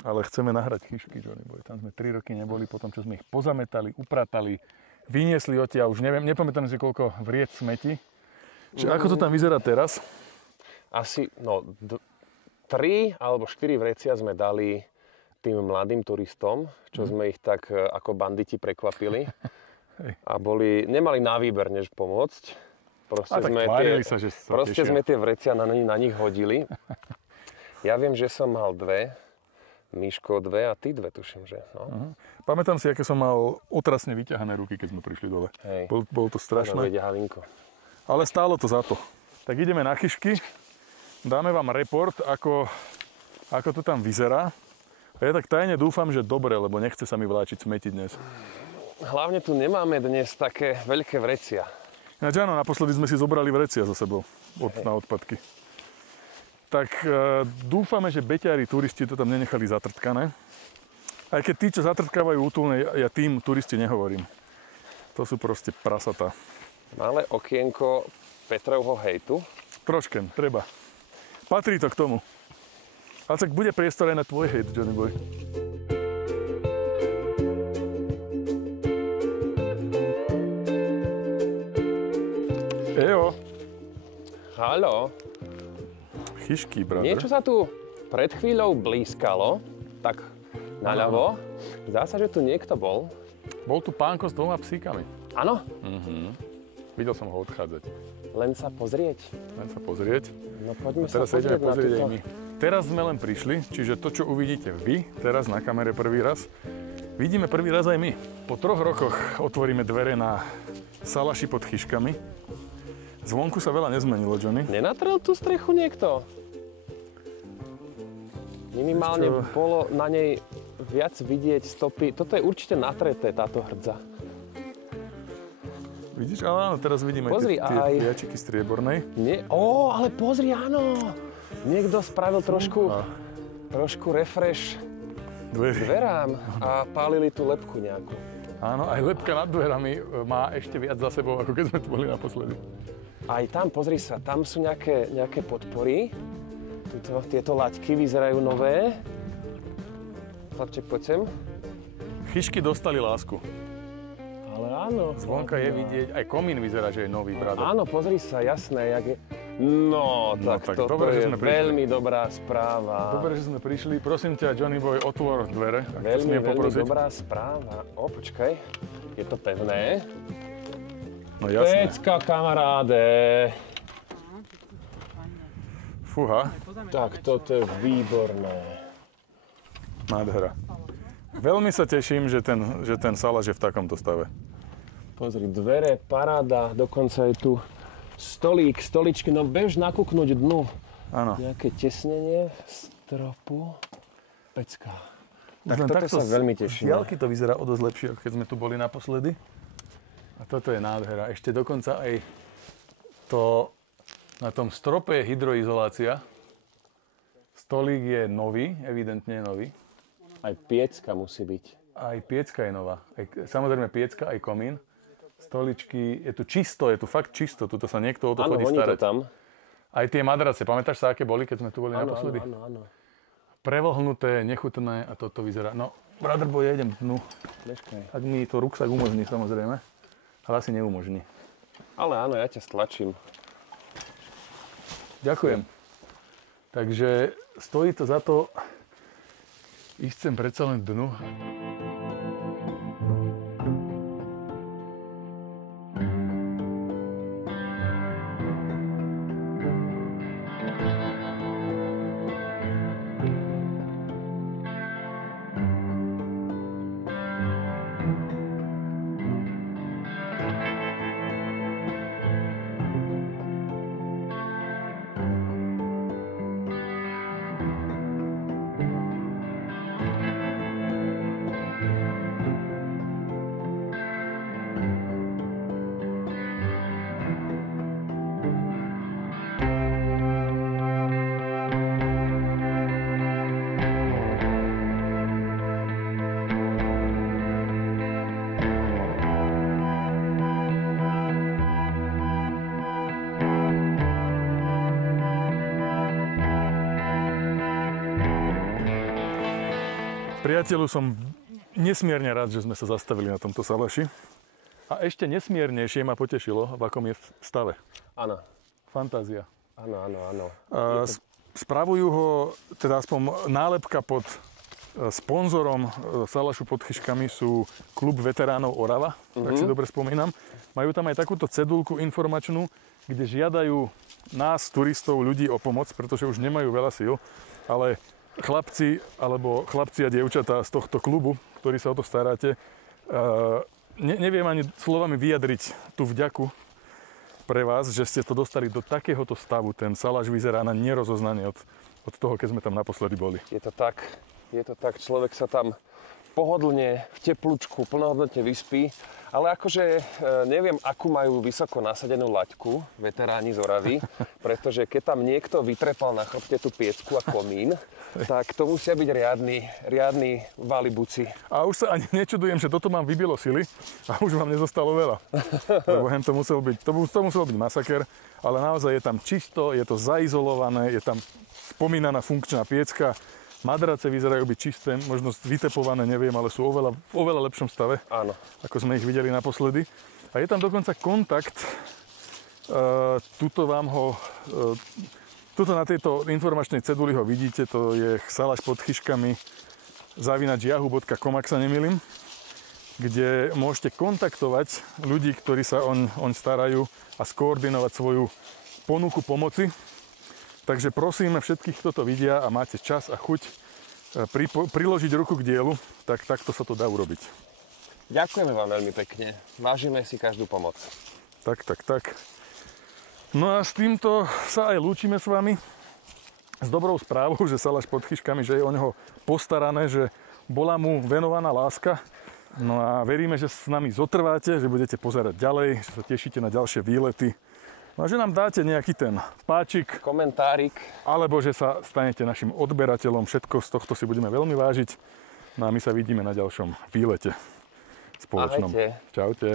Ale chceme nahrať chyšky, Johnny Boy. Tam sme 3 roky neboli, potom čo sme ich pozametali, upratali, vyniesli odtiaľ, už neviem, nepamätám si koľko vriec smeti. Čiže ako to tam vyzerá teraz? Asi, 3 alebo 4 vrecia sme dali tým mladým turistom, čo sme ich tak ako banditi prekvapili. A nemali na výber, než pomôcť. Proste sme tie vrecia na nich hodili. Ja viem, že som mal 2. Miško 2 a ty 2, tuším, že? No. Pamätám si, aké som mal otrasne vyťahané ruky, keď sme prišli dole. Bolo to strašné. Ale stálo to za to. Tak ideme na chyšky. Dáme vám report, ako to tam vyzerá. A ja tak tajne dúfam, že dobre, lebo nechce sa mi vláčiť smeti dnes. Hlavne tu nemáme dnes také veľké vrecia. Ináč áno, naposledy sme si zobrali vrecia za sebou na odpadky. Tak dúfame, že beťári turisti to tam nenechali zatrtkané. Aj keď tí, čo zatrtkávajú útulne, ja tým turisti nehovorím. To sú proste prasatá. Malé okienko Petrovho hejtu. Trošken, treba. Patrí to k tomu. Ale tak bude priestor aj na tvoj hejt, Johnny Boy. Ejo. Haló. Chyšky, brother. Niečo sa tu pred chvíľou blízkalo, tak naľavo. Zdá sa, že tu niekto bol. Bol tu pánko s 2 psíkami. Áno? Videl som ho odchádzať. Len sa pozrieť. No poďme sa pozrieť na túto. My. Teraz sme len prišli, čiže to, čo uvidíte vy, teraz na kamere prvý raz, vidíme prvý raz aj my. Po 3 rokoch otvoríme dvere na salaši pod chyškami. Zvonku sa veľa nezmenilo, Johnny. Nenatrel tú strechu niekto? Minimálne bolo na nej viac vidieť stopy. Toto je určite natreté, táto hrdza. Vidíš? Ale áno, teraz vidíme tie viačiky striebornej. Ale pozri, áno! Niekto spravil trošku refresh dverám a pálili tú lepku nejakú. Áno, aj lepka nad dverami má ešte viac za sebou, ako keď sme tu boli naposledy. Aj tam, pozri sa, tam sú nejaké podpory. Tieto laťky vyzerajú nové. Chlapček, poď sem. Chyšky dostali lásku. Ale áno. Zvonka je vidieť, aj komín vyzerá, že je nový, brado. Áno, pozri sa, jasné, jak je. No, tak toto dobre, je veľmi dobrá správa. Dobre, že sme prišli. Prosím ťa, Johnny Boy, otvor dvere. Veľmi dobrá správa. Počkaj, je to pevné. No jasné. Pecka, kamaráde. Fúha. Tak toto je výborné. Nádhera. Veľmi sa teším, že ten saláš je v takomto stave. Pozri, dvere, paráda, dokonca je tu stoličky, no bež nakúknuť dnu. Áno. Nejaké tesnenie stropu. Pecka. Tak toto sa veľmi teším. Z diaľky to vyzerá o dosť lepšie, ako keď sme tu boli naposledy. A toto je nádhera. Ešte dokonca aj to na tom strope je hydroizolácia. Stolík je nový, evidentne je nový. Aj piecka musí byť. Aj piecka je nová. Samozrejme piecka, aj komín. Stoličky, je tu čisto, je tu fakt čisto. Tuto sa niekto o to chodí starať. Áno, Aj tie madrace, pamätáš sa, aké boli, keď sme tu boli naposledy? Áno. Prevlhnuté, nechutné a toto vyzerá. No, brother boy, ja idem dnu. Ak mi to ruksak umožní, samozrejme. Ale asi neumožní. Ale áno, ja ťa stlačím. Ďakujem. Takže stojí to za to, ísť sem predsa len dnu. Priateľu, som nesmierne rád, že sme sa zastavili na tomto salaši. A ešte nesmiernejšie ma potešilo, v akom je v stave. Áno. Fantázia. Áno. Spravujú ho, teda aspoň nálepka pod sponzorom salašu pod Chyškami sú Klub veteránov Orava, ak si dobre spomínam. Majú tam aj takúto cedulku informačnú, kde žiadajú nás, turistov, ľudí o pomoc, pretože už nemajú veľa síl, ale chlapci a dievčatá z tohto klubu, ktorí sa o to staráte, neviem ani slovami vyjadriť tú vďaku pre vás, že ste to dostali do takéhoto stavu. Ten salaš vyzerá na nerozoznanie od toho, keď sme tam naposledy boli. Je to tak. Človek sa tam pohodlne, v teplúčku, plnohodnotne vyspí. Ale akože neviem, akú majú vysoko nasadenú laťku veteráni z Oravy, pretože keď tam niekto vytrepal na chrbte tú piecku a komín, tak to musia byť riadni valibuci. A už sa ani nečudujem, že toto mám vybilo sily a už vám nezostalo veľa. Lebo to musel byť masaker, ale naozaj je tam čisto, je to zaizolované, je tam spomínaná funkčná piecka. Madrace vyzerajú byť čisté, možno vytepované, neviem, ale sú v oveľa lepšom stave, áno, ako sme ich videli naposledy. A je tam dokonca kontakt, tuto na tejto informačnej ceduli ho vidíte, to je salaš pod Chyškami @yahoo.com, ak sa nemýlim, kde môžete kontaktovať ľudí, ktorí sa oň starajú a skoordinovať svoju ponuku pomoci. Takže prosíme všetkých, kto to vidia a máte čas a chuť priložiť ruku k dielu, tak takto sa to dá urobiť. Ďakujeme vám veľmi pekne. Vážime si každú pomoc. Tak. No a s týmto sa aj lúčime s vami. S dobrou správou, že salaš pod Chyškami, že je o neho postarané, že bola mu venovaná láska. No a veríme, že s nami zotrváte, že budete pozerať ďalej, že sa tešíte na ďalšie výlety. No a že nám dáte nejaký ten páčik, komentárik, alebo že sa stanete našim odberateľom. Všetko z tohto si budeme veľmi vážiť. No a my sa vidíme na ďalšom výlete spoločnom. Ahojte. Čaute.